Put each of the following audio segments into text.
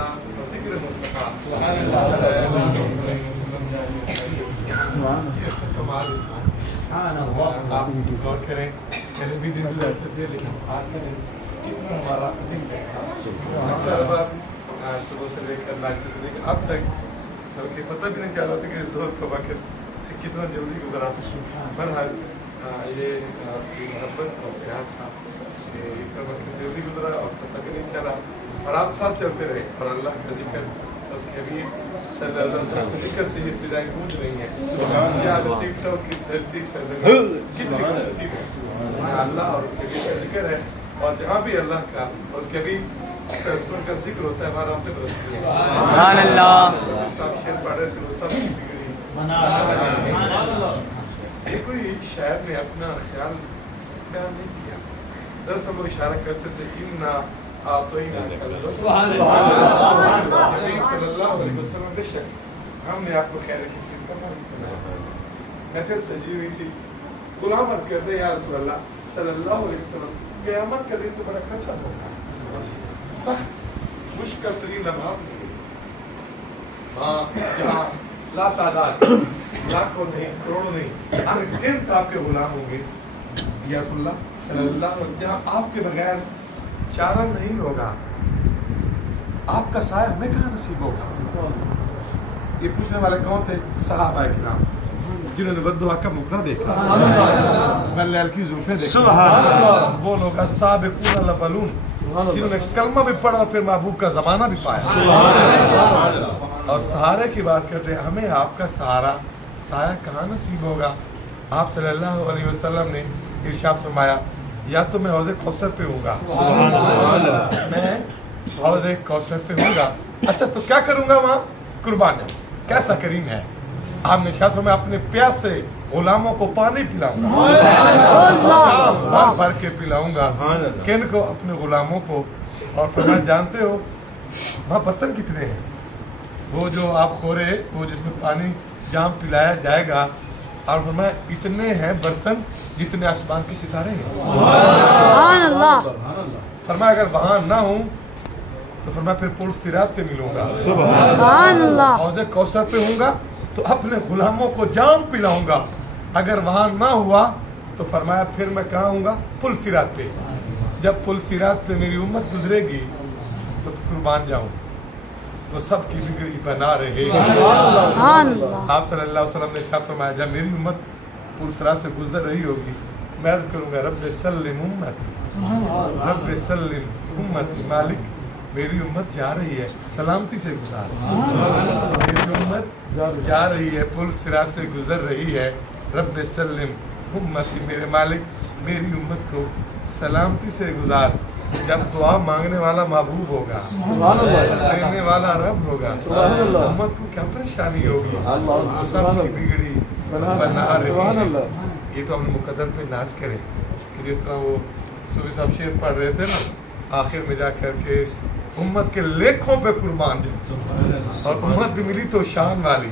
اللہ ذکر مصطفیٰ آپ غور کریں پہلے بھی دن گزرتے تھے لیکن آج کا دن کتنا ہمارا عظیم دن تھا. اکثر بار صبح سے لے کر ناشتے سے لے کر اب تک بلکہ پتہ بھی نہیں چل رہا تھا کہ ظہر کا وقت کتنا جلدی گزرا. بہرحال یہ آپ کی محبت اور پیار تھا کہ اتنا وقت جلدی گزرا اور پتہ بھی نہیں چلا اور آپ ساتھ چلتے رہے اور اللہ کا ذکر اس کے حبیب صلی اللہ علیہ وسلم کے ذکر سے یہ ابتدائیں گونج رہی ہیں. کیا لطیف ٹاؤ کی دھرتی سرزمین کتنی خوش نصیب ہے. اللہ اور اس کے حبیب کا ذکر ہے اور جہاں بھی اللہ کا اور اس کے حبیب صلی کا ذکر ہوتا ہے ہمارا ہم پہ برستی ہے. سبحان اللہ. صاحب شعر پڑھ رہے تھے وہ سب یہ کوئی شاعر نے اپنا خیال بیان نہیں کیا. دراصل وہ اشارہ کرتے تھے اِنَّا أَعْطَيْنَاكَ الْكَوْثَرَ. صلی اللہ علیہ وسلم بے شک ہم نے آپ کو خیر کسی کا مالک بنایا. محفل سجی ہوئی تھی. غلام عرض کرتے یا رسول اللہ صلی اللہ علیہ وسلم قیامت کا دن تو بڑا کچا ہوگا, سخت مشکل ترین لمحات ہوگی. ہاں جہاں لا تعداد لاکھوں نہیں کروڑوں نہیں انگنت آپ کے غلام ہوں گے یا رسول اللہ صلی اللہ علیہ وسلم, جہاں آپ کے بغیر چارہ نہیں ہوگا, آپ کا سایہ ہمیں کہاں نصیب ہوگا. یہ پوچھنے والے کون تھے؟ صحابہ کرام جنہوں نے بددعا کا مقرہ دیکھا, غلیل کی زلفیں دیکھی, وہ لوگ السابقون الاولون جنہوں نے کلمہ بھی پڑھا پھر محبوب کا زمانہ بھی پایا. اور سہارے کی بات کرتے ہیں, ہمیں آپ کا سہارا سایہ کہاں نصیب ہوگا. آپ صلی اللہ علیہ وسلم نے ارشاد فرمایا یا تو میں حوض کوثر پہ ہوں گا, میں حوض کوثر پہ ہوں گا. اچھا تو کیا کروں گا وہاں؟ قربان ہے. کیسا کریم ہے. آپ نے ارشاد فرمایا اپنے پیاس سے غلاموں کو پانی پلاؤں گا, بھر کے پلاؤں گا. کن کو؟ اپنے غلاموں کو. اور فرمایا جانتے ہو وہاں برتن کتنے ہیں؟ وہ جو آپ خورے وہ جس میں پانی جام پلایا جائے گا, اور فرمایا اتنے ہیں برتن جتنے آسمان کے ستارے ہیں. سبحان اللہ. فرمایا اگر وہاں نہ ہوں تو فرمایا پھر پل صراط پہ ملوں گا. سبحان اللہ. حوض کوثر پہ ہوں گا تو اپنے غلاموں کو جام پلاؤں گا. اگر وہاں نہ ہوا تو فرمایا پھر میں کہاں ہوں گا؟ پل صراط پہ. جب پل صراط پہ میری امت گزرے گی تو قربان جاؤں وہ سب کی بگڑی بنا رہے گی. آپ صلی اللہ علیہ وسلم نے ارشاد فرمایا جب میری امت پل صراط سے گزر رہی ہوگی میں عرض کروں گا رب سلم امتی, رب سلم امتی. مالک میری امت جا رہی ہے سلامتی سے گزار, میری امت جا رہی ہے پل صراط سے گزر رہی ہے. رب سلم امتی, میرے مالک میری امت کو سلامتی سے گزار. جب دعا مانگنے والا محبوب ہوگا, دینے والا رب ہوگا, امت کو کیا پریشانی ہوگی. وہ سب کی بگڑی بنا رہی ہے. یہ تو ہم مقدر پہ ناز کریں کہ جس طرح وہ صوفی صاحب شعر پڑھ رہے تھے نا, آخر میں جا کر کے اس امت کے لیکھوں پہ قربان جو اور امت بھی ملی تو شان والی,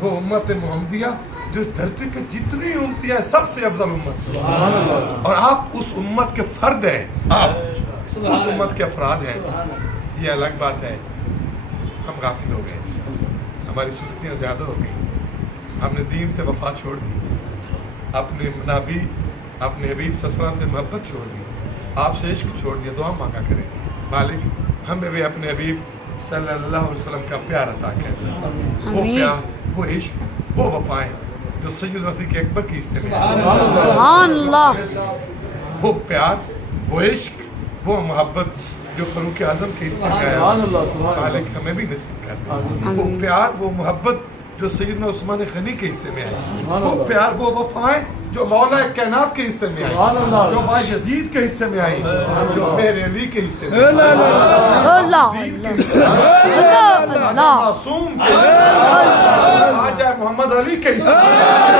وہ امت محمدیہ جو دھرتی پہ جتنی امتیاں ہیں سب سے افضل امت, اور آپ اس امت کے فرد ہیں, آپ اس امت کے افراد ہیں. یہ الگ بات ہے ہم غافل ہو گئے, ہماری سستیاں زیادہ ہو گئی, ہم نے دین سے وفا چھوڑ دی, اپنے نبی اپنے حبیب صلی اللہ علیہ وسلم سے محبت چھوڑ دی, آپ سے عشق چھوڑ دیا. دعا مانگا کریں مالک ہمیں بھی اپنے حبیب صلی اللہ علیہ وسلم کا پیار عطا کر. وہ پیار, وہ عشق, وہ وفائیں جو سید رفیق اکبر کی حصے میں, سبحان اللہ, وہ پیار, وہ عشق, وہ محبت جو فاروق اعظم کے حصے میں آیا, مالک ہمیں بھی نصیب کر دے. وہ پیار, وہ محبت جو سیدنا عثمان غنی کے حصے میں آئی, وہ پیار, وہ وفائیں جو مولا کائنات کے حصے میں آئی, جو با یزید کے حصے میں آئی, جو میرے علی کے حصے میں آئی, معصوم کے خواجہ محمد علی کے حصے میں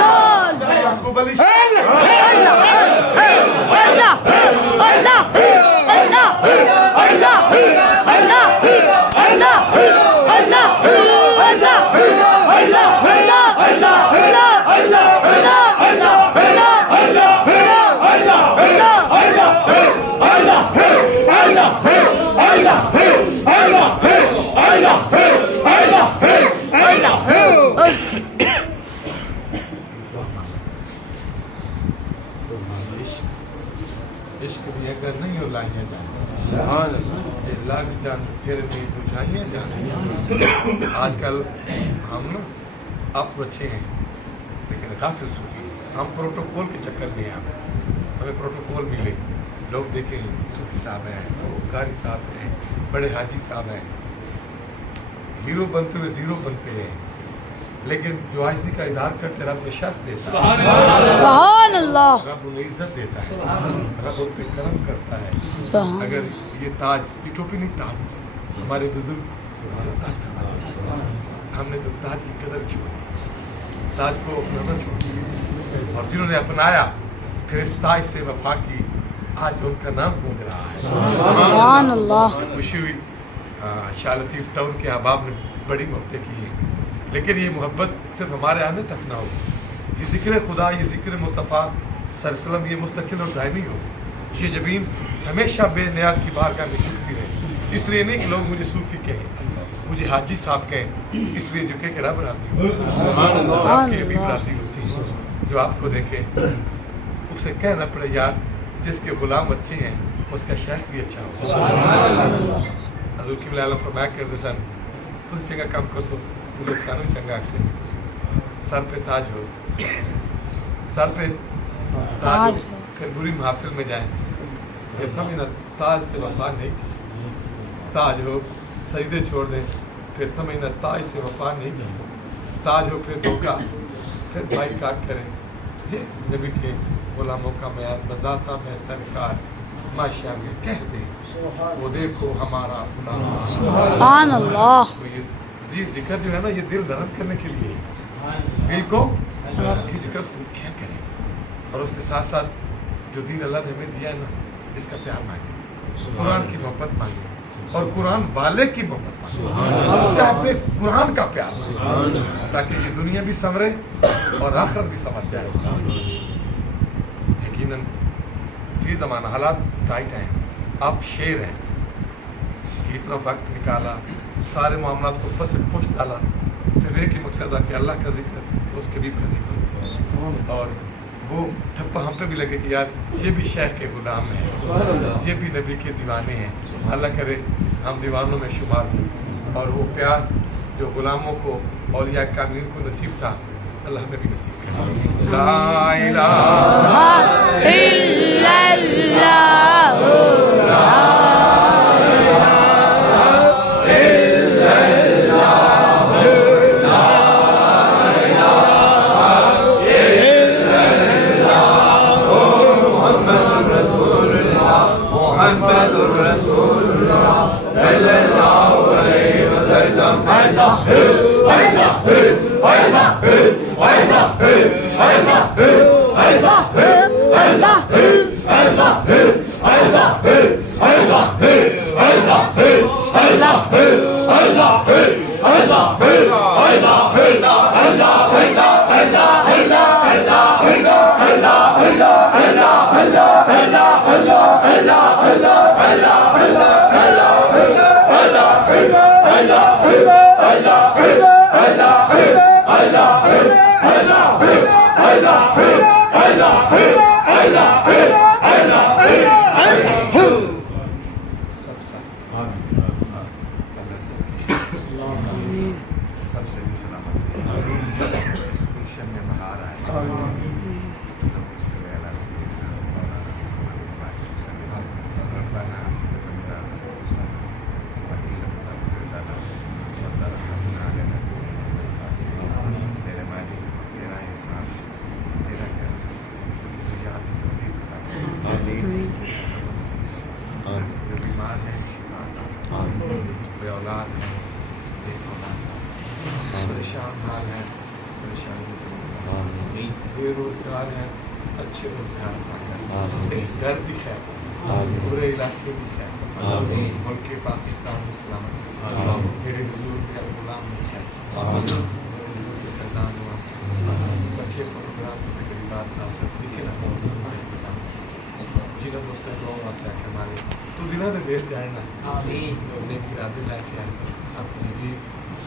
آئی, یعقوب علی جان پھر میں بجھائیے جان. آج کل ہم نا آپ تو اچھے ہیں لیکن غافل صوفی. ہم پروٹوکول کے چکر میں ہیں. ہمیں پروٹوکول ملے, لوگ دیکھیں صوفی صاحب ہیں, قاری صاحب ہیں, بڑے حاجی صاحب ہیں, ہیرو بنتے ہوئے زیرو بنتے ہیں, لیکن جو عاجزی کا اظہار کرتے رب نے شرف دیتا ہے, سبحان اللہ, رب انہیں عزت دیتا ہے, رب ان پہ کرم کرتا ہے. سبحان. اگر یہ تاج, یہ ٹوپی نہیں تاج, ہمارے بزرگ اسے تاج فرماتے ہیں. ہم نے تو تاج کی قدر چھوڑی, تاج کو اپنا نہ چھوڑی, اور جنہوں نے اپنایا پھر اس تاج سے وفا کی, آج ان کا نام گونج رہا ہے. سبحان اللہ. خوشی ہوئی شاہ لطیف ٹاؤن کے احباب نے بڑی محبتیں کی ہیں, لیکن یہ محبت صرف ہمارے آنے تک نہ ہو. یہ ذکر خدا, یہ ذکر مصطفیٰ صلی اللہ علیہ وسلم, یہ مستقل اور دائمی ہو. یہ جبین ہمیشہ بے نیاز کی بارگاہ میں جھکتی رہے. اس لیے نہیں کہ لوگ مجھے صوفی کہیں, مجھے حاجی صاحب کہیں, اس لیے جو کہ رب راضی ہو, آپ کے حبیب راضی ہوتی ہیں. جو آپ کو دیکھے اسے کہنا پڑے یار جس کے غلام اچھے ہیں اس کا شیخ بھی اچھا ہو. حضور قبلہ عالم فرمایا کرتے سن, تجھ جگہ کم کسو تو لوگ سانو چنگا سے, سر پہ تاج ہو, سر پہ تاج ہو, پھر بری محافل میں جائیں پھر سمجھنا تاج سے وفا نہیں, تاج ہو سجدے چھوڑ دیں پھر سمجھنا تاج سے وفا نہیں, تاج ہو پھر دھوکا, پھر بھائی کاٹ کریں. یہ نبی کے غلاموں کا معیار, بذاتہ میں سرکار ماشاء میں کہہ دیں وہ دیکھو ہمارا غلام. سبحان اللہ. یہ ذکر جو ہے نا یہ دل نرم کرنے کے لیے, دل کو یہ ذکر کیا کریں, اور اس کے ساتھ ساتھ جو دین اللہ نے ہمیں دیا ہے نا اس کا پیار مانگیں, قرآن کی محبت مانگیں, اور قرآن والے کی محبت مانگیں, صاحب قرآن کا پیار مانگیں, تاکہ یہ دنیا بھی سنورے اور آخرت بھی سنور جائے. یقیناً فی زمانہ حالات ٹائٹ ہیں, آپ شیر ہیں کہ اتنا وقت نکالا, سارے معاملات کو پس پوچھ ڈالا, صرف ایک ہی مقصد ہے کہ اللہ کا ذکر, اس کے حبیب کا ذکر, اور وہ ٹھپا ہم پہ بھی لگے کہ یار یہ بھی شیخ کے غلام ہیں, یہ بھی نبی کے دیوانے ہیں. اللہ کرے ہم دیوانوں میں شمار ہوں, اور وہ پیار جو غلاموں کو اولیاء کاملین کو نصیب تھا اللہ ہمیں بھی نصیب کرے. لا الہ الا اللہ, سب سے بھی سلامت گلشن میں بہار آئے. جو بیمار ہے شفا عطا فرما, بے اولاد ہے بے اولاد ہے, پریشان حال ہے پریشانی دور, بے روزگار ہے اچھے روزگار عطا کر, اس گھر کی خیر, پورے علاقے کی خیر, ملک پاکستان میں سلامت, میرے حضور کے غلام میں خیر, میرے حضور کے فیضان ہوا بچے پروگرام میں غریبات نہ سکتی لیکن جنہوں دوستوں کو واسطہ کے مارے تو دنوں میں بیٹھ جائے نا, نے کی ارادے لائے کیا اپنے نبی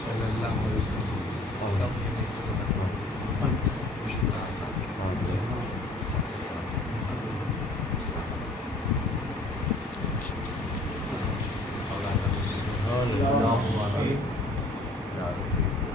صلی اللہ علیہ وسلم سب یہ نہیں تو مشکل آسان کے اولاد اللهم آمین یا رب